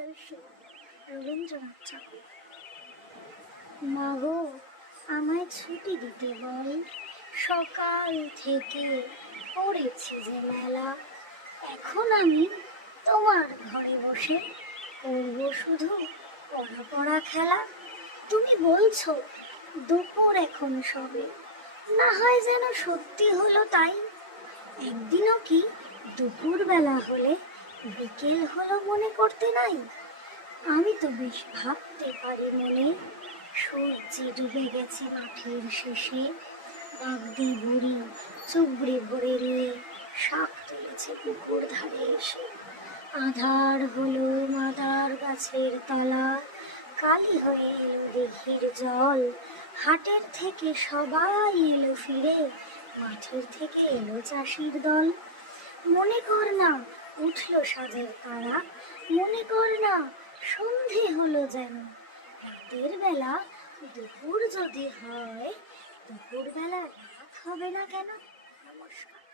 কলসি রবীন্দ্রনাথ ঠাকুর। মাগো, আমায় ছুটি দিতে বল, সকাল থেকে পড়েছি যে মেলা। এখন আমি তোমার ঘরে বসে করবো শুধু পড়া পড়া খেলা। তুমি বলছো দুপুর এখন সবে, না হয় যেন সত্যি হলো তাই। একদিনও কি দুপুর বেলা হলে বিকেল হলো মনে করতে নাই? আমি তো বেশ ভাবতে পারি মনে, সূর্যে ডুবে গেছে মাঠের শেষে। বাগদি বুড়ি চুবড়ি ভরে নিয়ে শাক তুলেছে পুকুর ধারে এসে। আধার হলো মাদার গাছের তলা, কালি হয়ে এলো দিঘির জল। হাটের থেকে সবাই এলো ফিরে, মাঠের থেকে এলো চাষির দল। মনে কর না উঠলো সাজের তারা, মনে কর না সন্ধে হলো যেন। রাতের বেলা দুপুর যদি হয়, দুপুর বেলা রাত হবে না কেন? নমস্কার।